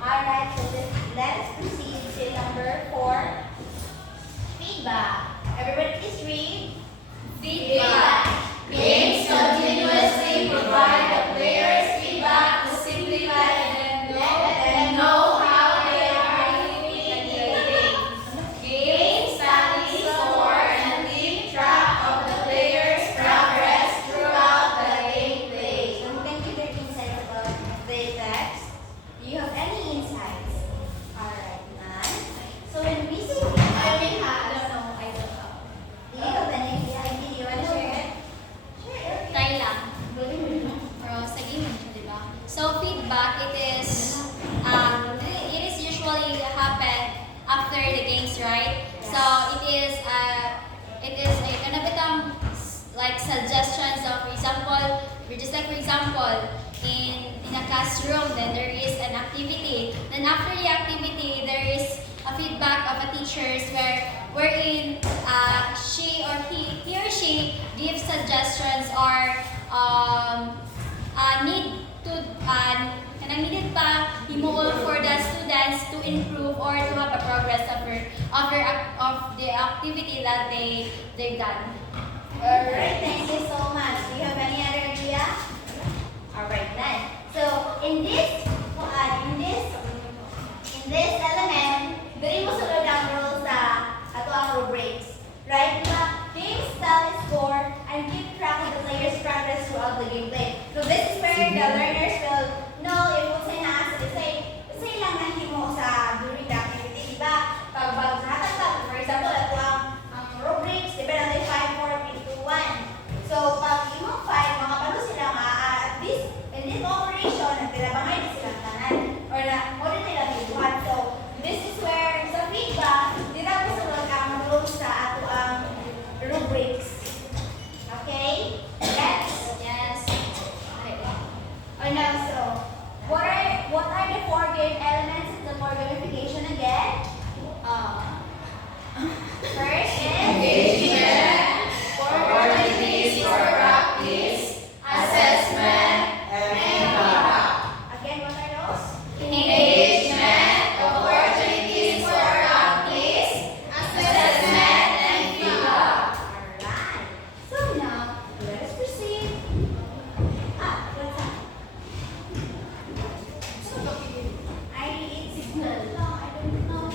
Alright, so let's proceed to number 4, feedback. Everybody please read. Feedback. Games continuously provide the players feedback to simplify and let them know how they are doing in the game. Games tally score and keep track of the players' progress throughout the gameplay. So can you give insights about the text? Do you have any insights? Alright, none. So when we say feedback, I don't know. do you have any idea? Do you want to share it? Try lang. Pero sa game siya, di ba? So, feedback, it is usually happen after the games, right? So, it is a kind of become like suggestions of, for example, in a classroom, then there is an activity. Then after the activity, there is a feedback of a teachers wherein he or she gives suggestions or need to kanang needed pa himuon for the students to improve or to have a progress of the activity that they've done. Alright, thank you so much. Do you have any other idea? Alright, then. So in this element, dili mo sulod ang rules sa ato ang rubrics. Right? Diba? Games tally score and keep track of the player's progress throughout the gameplay. So this is where the learners will know if what's in us. Say lang nahimo sa during the activity, diba? Pag sa hatag, for example, ato ang rubrics, diba natin 5, 4, 3, 2, 1. So pag imong 5, mga palo sila at least in this operation, nagtilabangay na silang tanan or na mo din nila bibuhat. So this is where sa feedback, dira ko sulod ang rules sa ato ang rubrics. Okay? Yes? Yes. Or now, so what are the 4 game elements in the 4 gamification again? First is Engagement, opportunities for practice, assessment, and feedback. again, what are those? Engagement, opportunities for practice, assessment, and feedback. Alright. So now, let us proceed. What's that? I eat signal. No, I don't know.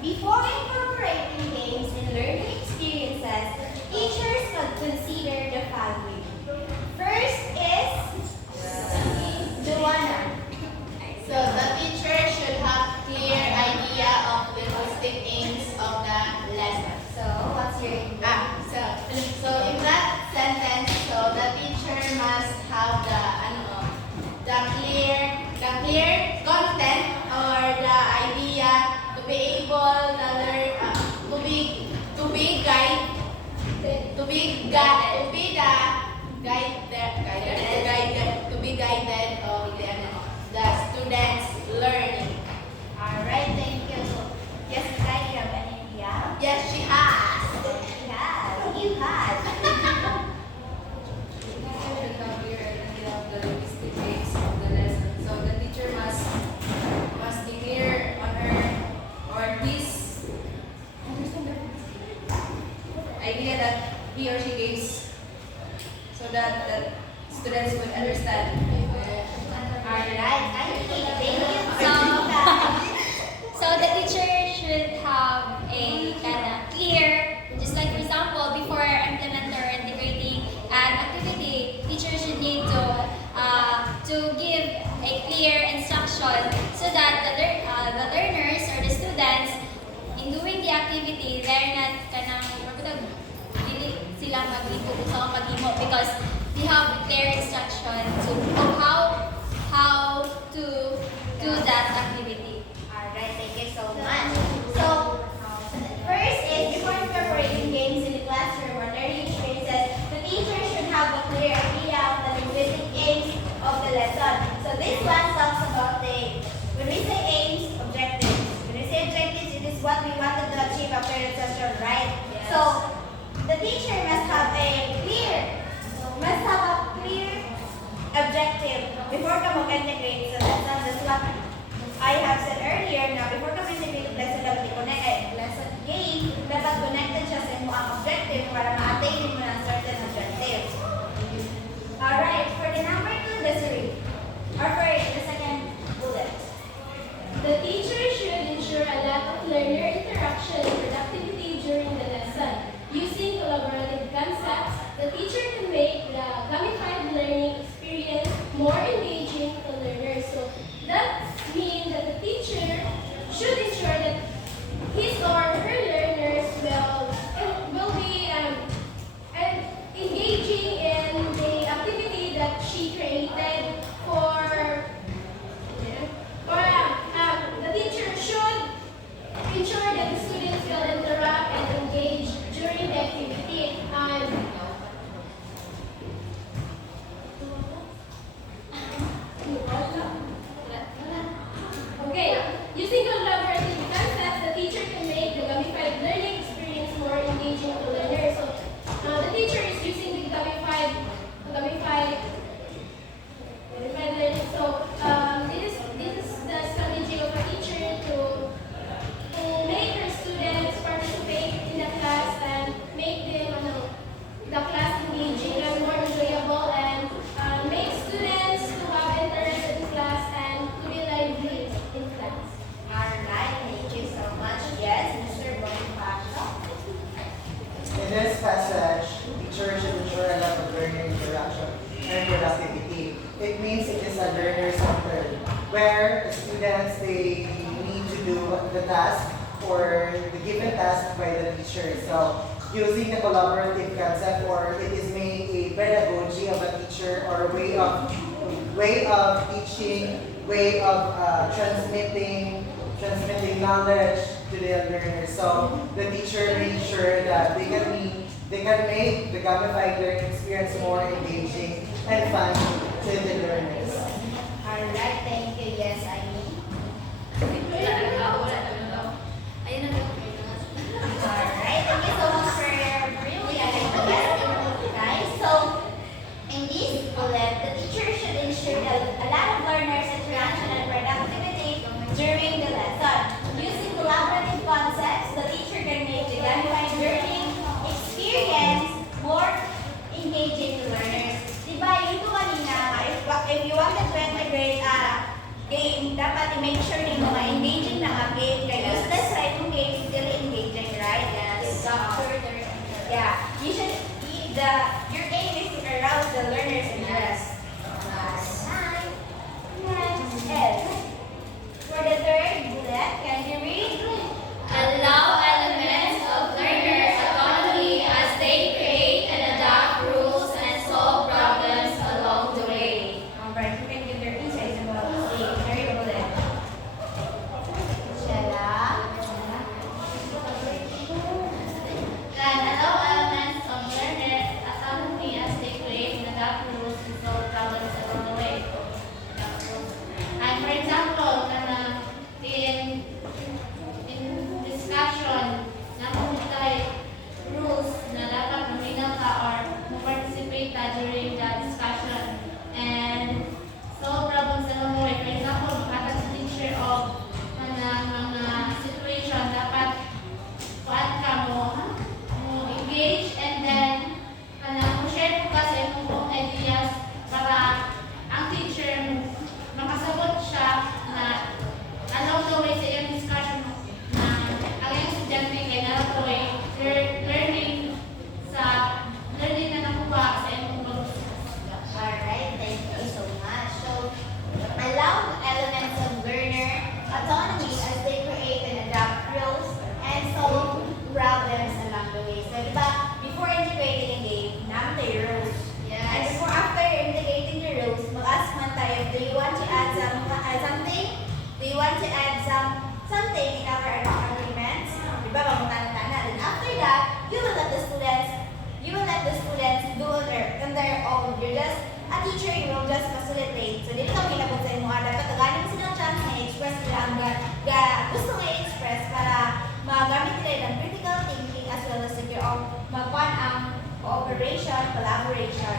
Before incorporating games in learning experiences, teachers should consider the following. First is Joanna. So the teacher should have clear idea of the holistic aims of the lesson. So, what's your idea? So in that sentence, so the teacher must have the clear content or the idea to be able to learn to be guided of the students learning. Alright, thank you. So, yes, Kai, you have any idea? Yes, she has. She has. You had. Should have clear idea of the linguistic base of the lesson. So the teacher must be clear on her or his idea that he or she gives, so that the students would understand. Alright, thank you. So the teacher should have a kind of clear, just like for example, before implementing or integrating an activity, teacher should need to give a clear instruction so that the learners or the students in doing the activity, they're not kanang dili sila magligo sa paghimo because they have clear instruction of how to do that activity. Alright, thank you so much. So, first is before incorporating games in the classroom or learning experiences, the teacher should have a clear idea of the linguistic aims of the lesson. So this one talks about when we say aims, objectives. When we say objectives, it is what we wanted to achieve after the session, right? Yes. So the teacher must have a clear objective mag-integrate sa lesson. That's what I have said earlier na before ka mag-integrate ng lesson, dapat i-connect lesson game, dapat connected siya sa imo ang objective para ma-attain mo ng certain objective. Alright, for the number 2, Desiree. Or for the second bullet. The teacher should ensure a lot of learner interaction and productivity during the lesson. Using collaborative concepts, the teacher can make the gamified learning experience more engaging to learners. So that means that the teacher should ensure that his or her learners will be engaging in the activity that she created the teacher should ensure that the students will interact and engage during the activity. Okay, using collaborative concepts, the teacher can make the gamified learning experience more engaging to learners. So, the teacher is using the gamified learning. So, this is the strategy of a teacher to make her students participate in the class and make the class engaging and more enjoyable and make students to have interest in class and to be lively in class. Alright, thank you so much. Yes, Mr. Bonifacio. In this passage, teacher should ensure a lot of learning interaction and productivity. It means it is a learner-centered, where the students, they need to do the task or the given task by the teacher. So, using the collaborative concept, or it is made a pedagogy of a teacher or way of teaching, way of transmitting knowledge to the learners. So the teacher makes sure that they can make the gamified learning experience more engaging and fun to the learners. Alright, thank you. Yes, I mean. Alright, thank you so much for really guys. So, in this bullet, the teacher should ensure that a lot of learners interaction and productivity during the lesson. Using collaborative concepts, the teacher can make the gamified learning experience more engaging to learners. Diba, yung to kanina, if you wanted to integrate a game, dapat i-make sure din mga engaging na nga game. Kaya useless right yung game, still engaging, right? Yes. Yeah. You should, your aim is to arouse the learner's interest. Next. For the third bullet, can you read? Allow elements of learners' autonomy as they create and adapt rules and solve problems along the way. Alright, you can give their insights about the third bullet. Shella? Can allow elements of learners' autonomy as they create and adapt rules and solve problems along the way. And for example, in discussion, napunta rules na dapat maminaw ka or participate ka during the discussion and solve problems along the way. For example, makatag sa teacher of mga situation, dapat kuan ka mo engage and then share mo ka sa imong ideas para ang teacher makasabot siya na along the way sa iyong discussion na ang iyong estudyante kay naratoy learning na nakuha sa iyong pag-discuss. Alright, thank you so much. So, allow elements of learner autonomy as they create and adapt rules and solve problems along the way. So, diba, before integrating a game, naman tayo rules. And before, after integrating the rules, mag-ask man tayo, do you want to add something? Do you want to add something in our agreements? Diba, mamunta-tana. Then after that, you will let the students do on their own. You're just a teacher, you will just facilitate. So, dito kami kinabot sa inyo. Dapat taganin silang chance na i-express nila ang gusto nga i-express para magamit nila ng critical thinking as well as your own magpan ang cooperation, collaboration.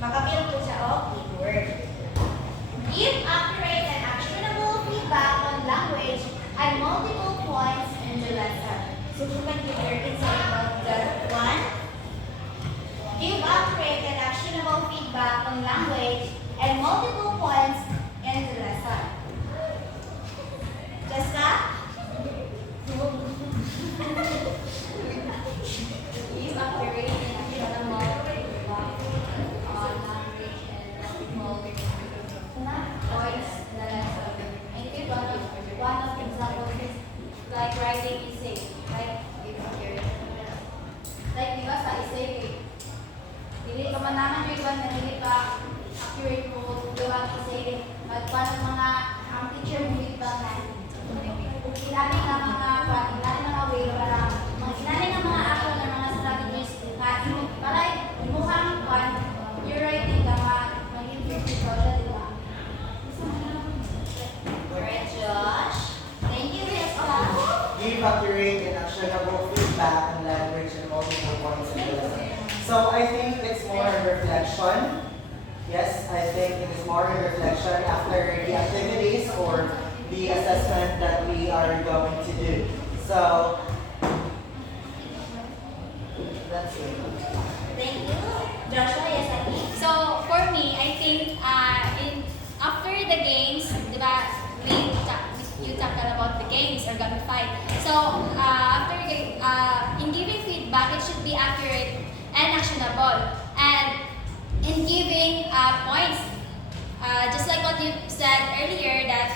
Makabuild po siya of teamwork. Give on language, and multiple points in the lesson. Jessica? He's accurate and actionable on language and multiple points in the lesson. And give one of examples is like writing essay, like it's accurate. Like di ba sa essay, dili ka man naman yung iban na dili ka accurate mo gawa ng essay. At paano mga ang teacher mo ba na ilalim ng mga ilalim ng way para ilalim ng mga action ng mga strategies na para imuhang your writing ka maging physical siya, di ba? Alright, Josh. Thank you, Jessica. Give accurate and actionable feedback on language and multiple points in the lesson. So I think it's more a reflection. Yes, I think it is more a reflection after the activities or the assessment that we are going to do. So that's it. Thank you. Joshua, yes, I think. So for me, I think after the games, di ba, you talked about the games or gamified. So in giving feedback, it should be accurate and actionable. And in giving points, just like what you said earlier, that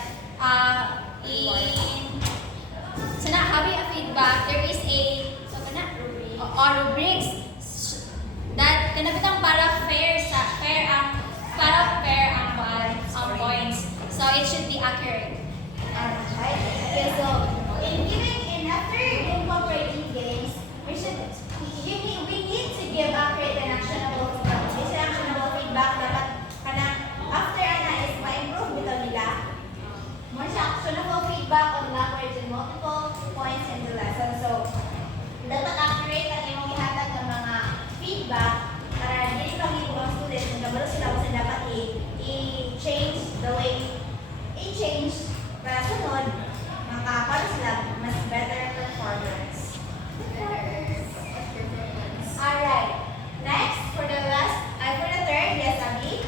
having a feedback, there is a rubrics that kanabitang para fair ang points. So it should be accurate. Alright. Okay, so after incorporating games, we need to give accurate and actionable feedback dapat after is ma-improve bitaw nila. More siya actionable feedback on language and multiple points in the lesson. So dapat accurate ang imong ihatag ng mga feedback para hindi maglibo ang students kung kabalo sila kung dapat i-change the way para sunod makakaroon sila mas better performance. Alright. Next, for the third, yes, Abby?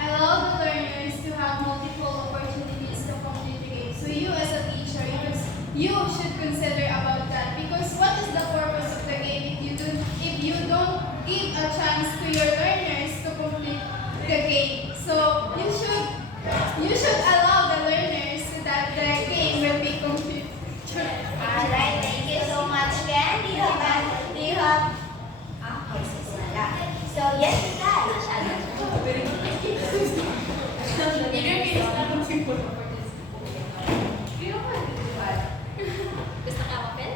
Allow the learners to have multiple opportunities to complete the game. So you as a teacher, you should consider about that, because what is the purpose of the game if you don't give a chance to your learners to complete the game? So you should allow the learners so that the game will be complete. Alright, thank you so much, Ken. Do you have so yes, guys. Gusto ka mapil?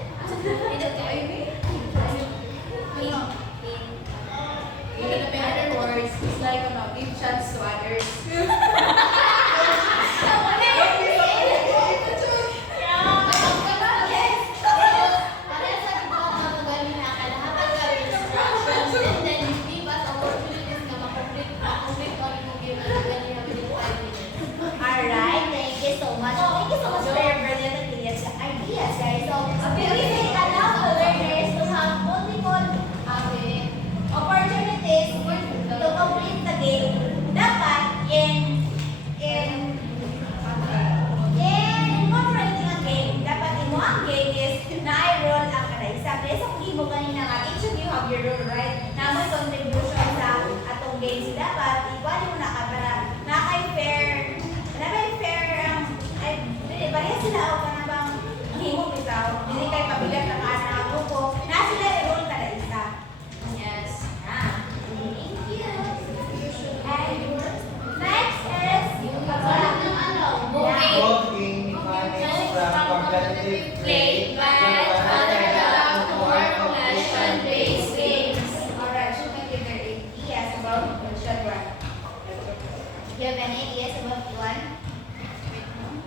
In other words, it's like give chance to others. Alright, thank you so much. Thank you so much for your brilliant ideas, guys. So, we will allow the learners to have multiple opportunities to complete the game. Dapat in incorporating ang game, dapat mo ang game is na-roll ang kada isa. Kaya sa kung mo kanina nga, each of you have your role, right? Na may contribution sa atong games. Dapat, ikwali mo na ka para na-fair parehas sila o ka na bang himo bitaw. Hindi kayo kabigat na kaan na grupo. Na sila i-roll kada isa. Yes. Thank you. And next is Both game mechanics from competitive play to more completion-based games. Alright, so can give their ideas about question one. Do you have any ideas about one?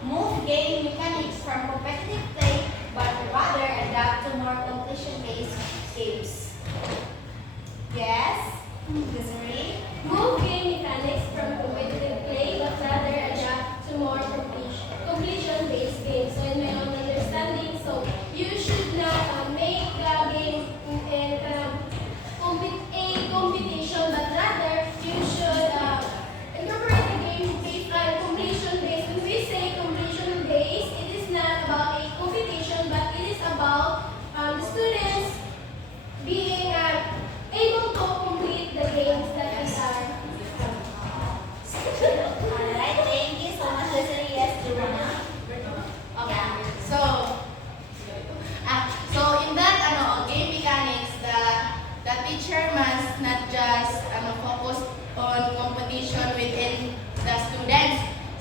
Move game mechanics from competitive play, but rather adapt to more completion-based games. Yes? Desiree? Move game mechanics from competitive play, but rather adapt to more completion-based games. So in my own understanding, so you should not make the game a competition, but rather you should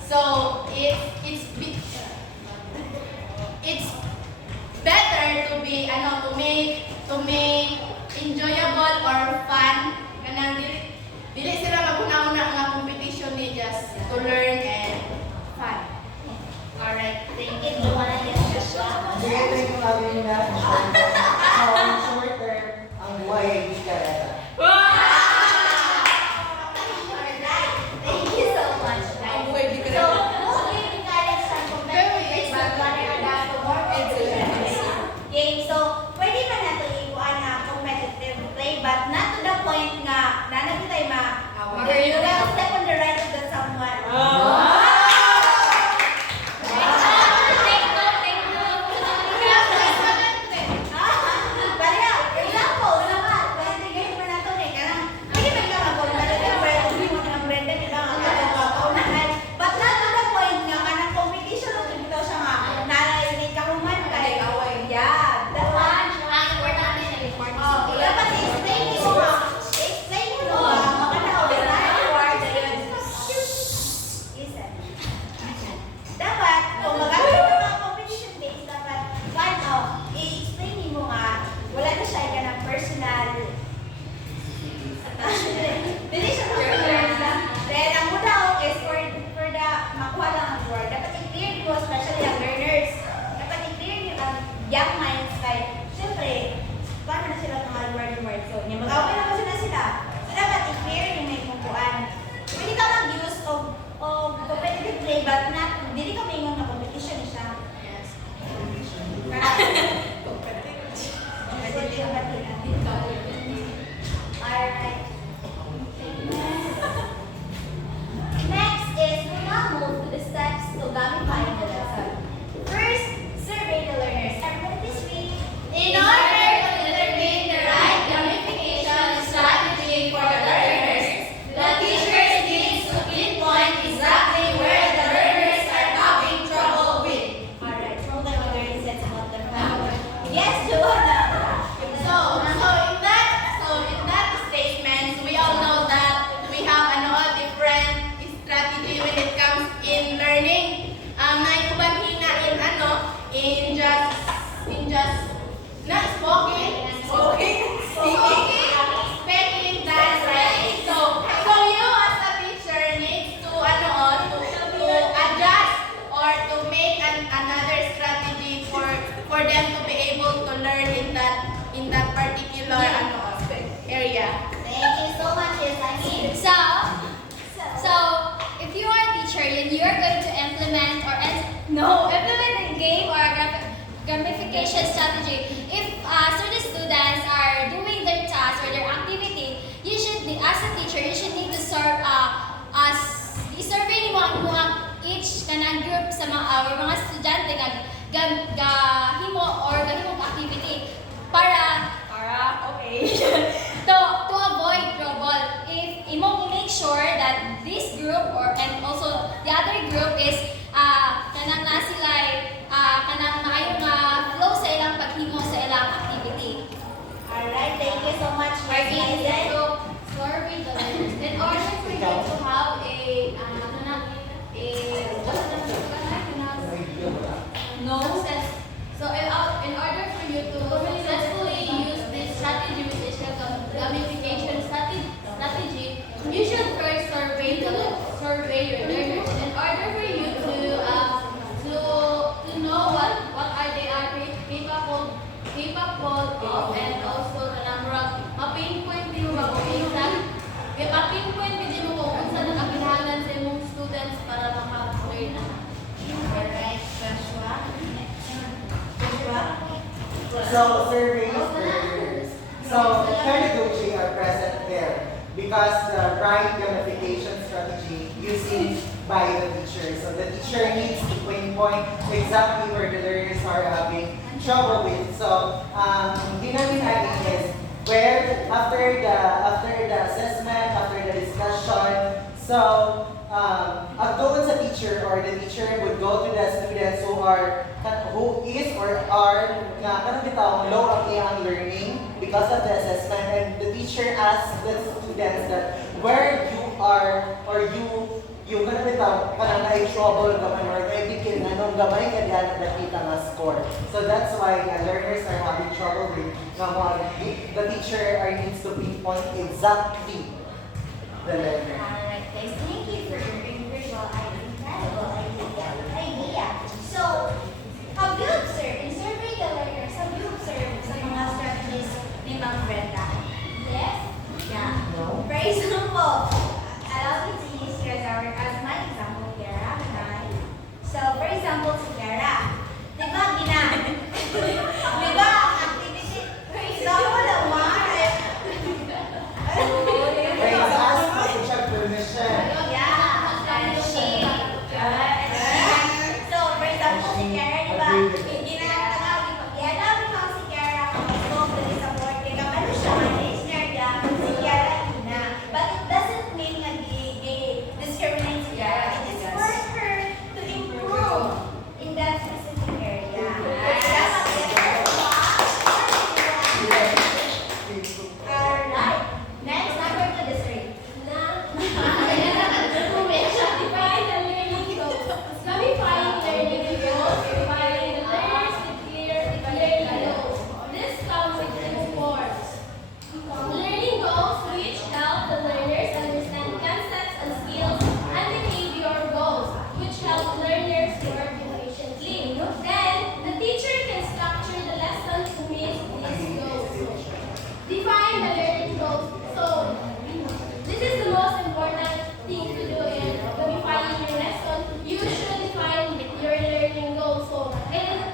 So it's better to be to make enjoyable or fun kanang dili sila maguna-una nga competition ni just to learn and fun. Alright, thank you. Do you wanna get Joshua? Sige, ito yung aming na short term. So, ang short term, ang buhay ay di karera. Alright, thank you so much, guys. Ang buhay di So, karera. we'll give you guys some competitive ways to run and adapt to more competitive game. So, pwede man nato ikuan na competitive play, but not to the point nga nanag tayo you will step on the right of the someone. Baliya, example, naman, pwede game man nato ni kanang pwede man ka magol na lang pero hindi mo nang brand din lang ang kaunahan. But not to the point nga kanang competition ug bitaw siya nga nalay ni kahuman kay away. Yeah, that one. Oh, dapat explain mo nga. Explain mo nga makanaw na reward yun. Listen. Dapat kung magaling ka mga competition base dapat i-explain mo nga wala na siya ka ng personal. Dili siya personal na. Then ang muna is for the makuha lang ang reward. Dapat i-clear mo especially ang learners. Dapat i-clear nyo ang young minds kay syempre paano na sila mga reward. So, yung mag-away naman sila. So, dapat i-clear yung may kumpuan. Pwede ka mag-use of competitive play, but not, hindi ka may na competition siya. Yes. Competitive play. Alright. Next is, we now move to the steps to gamifying the lesson. First, survey the learners. Everybody please read. In order to determine the right gamification strategy for the learners, the teachers needs to pinpoint exactly where the learners are having trouble with. Alright, so like we already said about the Yes, Joanna. So in that statement, we all know that we have different strategy when it comes in learning. Naikuban hina in just not speaking, speaking, that's right. So you as a teacher needs to adjust or to make another strategy for them to be able to learn in that particular area. Thank you so much, yes, I mean. So, if you are a teacher and you are going to implement implement a game or a gamification strategy, if certain students are doing their task or their activity, you should, as a teacher, you should need to serve i-survey mo ang mga each kanang group sa mga estudyante gahimo or gahimong activity para okay to avoid trouble. If imong make sure that this group and also the other group is kanang na sila kanang maayo nga flow sa ilang paghimo sa ilang activity. Alright, thank you so much, Okay, Martin. so survey the learners. In order for you to have no sense. So in order for you to successfully use this strategy, which is the gamification strategy, you should first survey your learners. In order for you to know what are they are capable of, and also the number of ma-pinpoint din mo kung ma-pinpoint din mo kung unsa na kakinahanglan sa imong students para maka-learn na. Alright, Joshua. So, surveys the learners. So, pedagogy are present there because the right gamification strategy using by the teacher. So, the teacher needs to pinpoint exactly where the learners are having trouble with. So, the namin is where after the assessment, after the discussion, so doon sa teacher or the teacher would go to the students who is or are low ang iyang learning because of the assessment, and the teacher asks the students that where you are or you parang na-trouble ka man or kaya anong gamay ka diyan na nakita nga score. So that's why learners are having trouble with the teacher needs to pinpoint exactly the learner. Alright guys, thank you for your incredible idea. So, have you observed, in surveying the learners, have you observed sa mga strategies ni Ma'am Brenda? Yes? Yeah. No? For example, allow me to use you as my example, Kiara and I. So, for example, si Kiara, di ba, di ba, ang activity, for example, naman, Wait, ask for teacher permission. yeah, and she, so, for example, si Kiara, di ba, ginagawa si Kiara kapag solve the disappoint, kaya ano siya, engineer niya, si Kiara ina. But it doesn't mean na discriminate si Kiara. It is for her to improve in that specific area. Dapat Alright. Next, number 2, the street. Define the learning goals. Gamifying learning goals by the learners with clear learning goals. This comes in two forms. Learning goals which help the learners understand concepts and skills, and behavior goals which help learners work efficiently. Then, the teacher can structure the lesson to meet these goals. Define the learning goals. So, this is the most important thing to do in gamifying your lesson. You should define your learning goals. So, in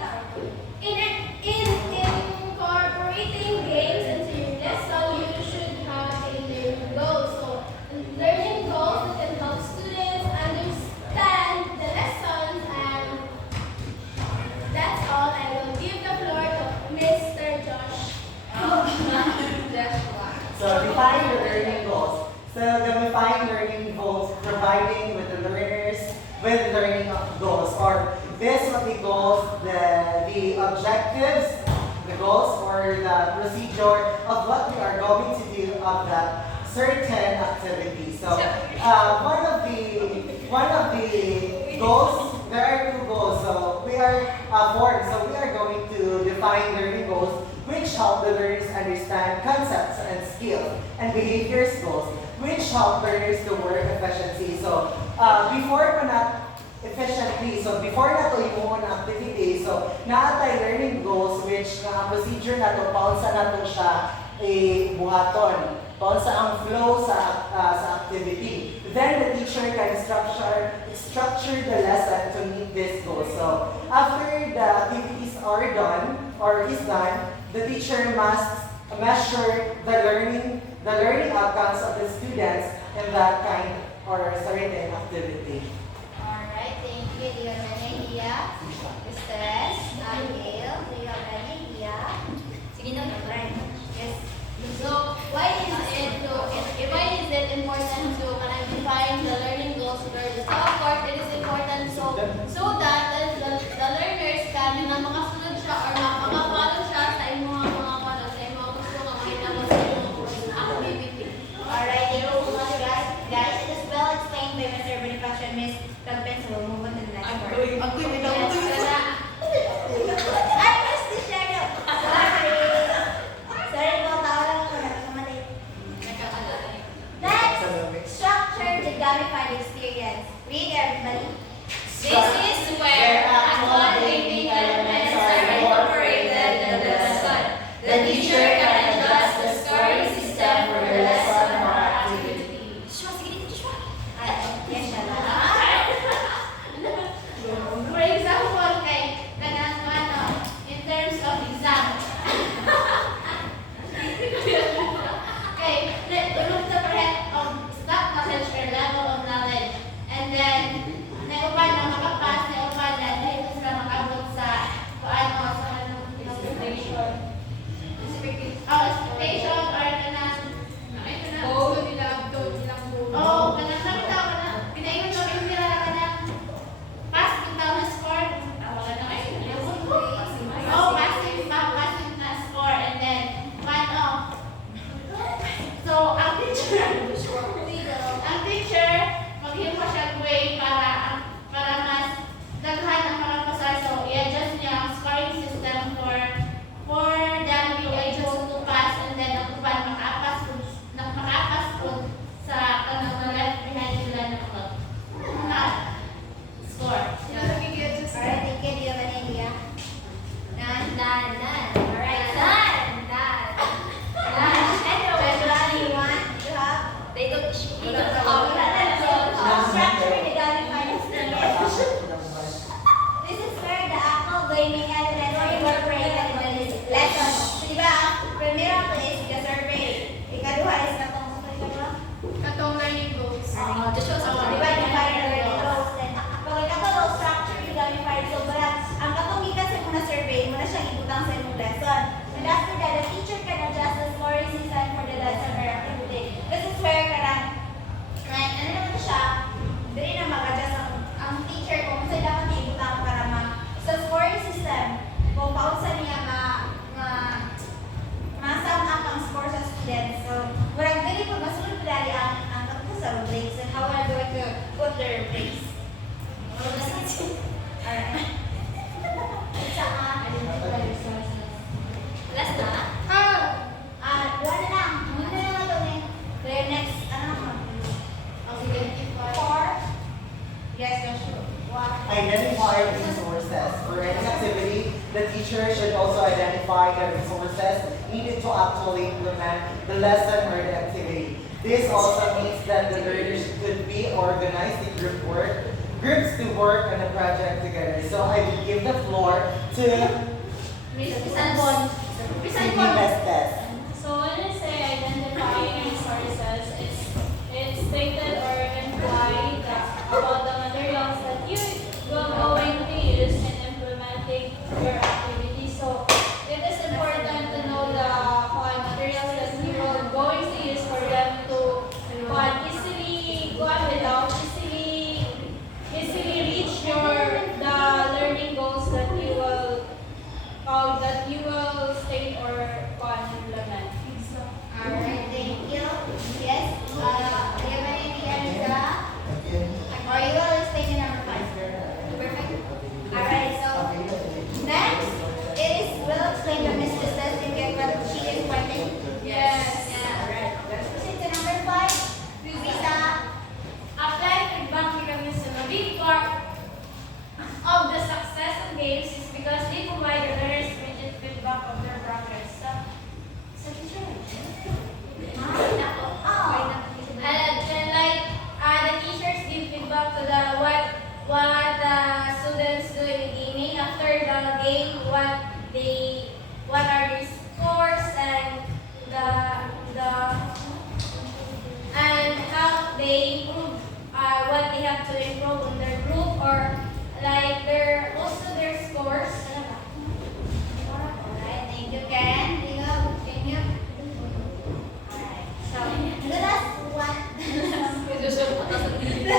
incorporating games into your lesson, you should have a learning goal. So, learning goals that can help students understand the lessons, and that's all. I will give the floor to Mr. Josh. So define your learning goals. So gamifying learning goals, providing with the learners with learning goals, or this what we call the objectives, the goals, or the procedure of what we are going to do of that certain activity. So one of the goals, there are 2 goals. So we are formed. So we are going to define learning goals which help the learners understand concepts and skills, and behaviors goals which help learners to work efficiently. So before pa na efficiently, so before na to yung activity, so naatay learning goals which procedure na to, paunsa na to siya buhaton, paunsa ang flow sa activity. Then the teacher can structure the lesson to meet this goal. So after the activities are done or is done, the teacher must measure the learning outcomes of the students in that kind or certain activity. Alright, thank you. Do you have any idea? Stress, Gail, do you have any idea? Sige na, right. Yes. So, why is it important to define the learning goals first? So, of course, it is important so that the learners can makasunod siya or makafollow siya sa imong mga gusto nga mahitabo sa imong activity. Alright, thank you so much, guys. Guys, it is well explained by Mr. Bonifacio and Ms. Tagpen, so we'll move on to the next part. I missed the shadow. Sorry. Sorry po, tawa lang ako. Nagkamali. Next, structure the gamified experience. Read, everybody. This is where actual thinking elements are incorporated in the lesson. The teacher can adjust the scoring system for the lesson or activity. Yes, siya na. For example, in terms of exam. Tulog sa parent of stock knowledge or level of knowledge. And then, naupan na makapass, naupan na dahil sila makabot sa their breaks. Alright. Last na? Dua na lang. Ano na lang ito, Nen? Their next, four. Yes, Joshua. One. Identify resources. For any activity, the teacher should also identify the resources needed to actually implement the lesson or the activity. This also means that the learners could be organized in groups to work on a project together. So I will give the floor to Miss Albon. Miss Cindy Albon. Bestes. So when I say identifying resources, it's stated or implied that about the materials that you will going to use in implementing your activity. So it is important to know the materials that you will going to use for them to easily go on without easily reach the learning goals that you will state or implement. Alright, thank you. Yes, do you have any idea? Or you will explain the number 5? Perfect. Alright, so next we'll explain the Miss Business. You get what she is pointing? Yes. Yeah, alright. Let's proceed to number 5. Lisa. Apply feedback because a big part of the success of games is because they provide the learners immediate feedback of their progress. So teacher. And like the teachers give feedback to the what the students do in gaming after the game, what are their scores and and how they improve what they have to improve on their group or like their scores. Alright, thank you, Ken. Can you? Alright, so the last one. The